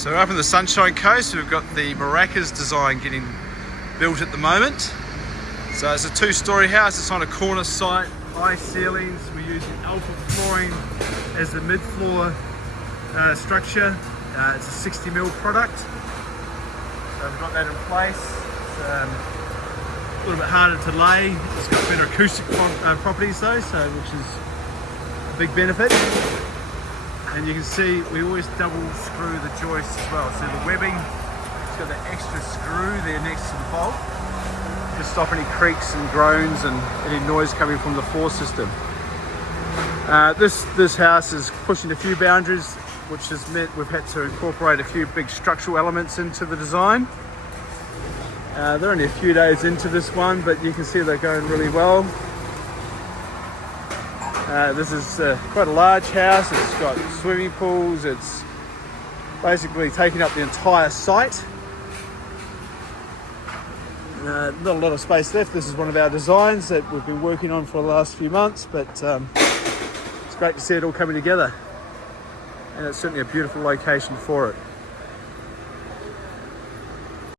So up in the Sunshine Coast, we've got the MARACAS design getting built at the moment. So it's a two-storey house. It's on a corner site, high ceilings. We're using AlphaFlooring as the mid-floor structure. It's a 60mm product. So we've got that in place. It's a little bit harder to lay. It's got better acoustic properties though, which is a big benefit. And you can see we always double screw the joists as well. So the webbing, it's got the extra screw there next to the bolt to stop any creaks and groans and any noise coming from the floor system. This house is pushing a few boundaries, which has meant we've had to incorporate a few big structural elements into the design. They're only a few days into this one, but you can see they're going really well. This is quite a large house. It's got swimming pools. It's basically taking up the entire site. Not a lot of space left. This is one of our designs that we've been working on for the last few months, but it's great to see it all coming together. And it's certainly a beautiful location for it.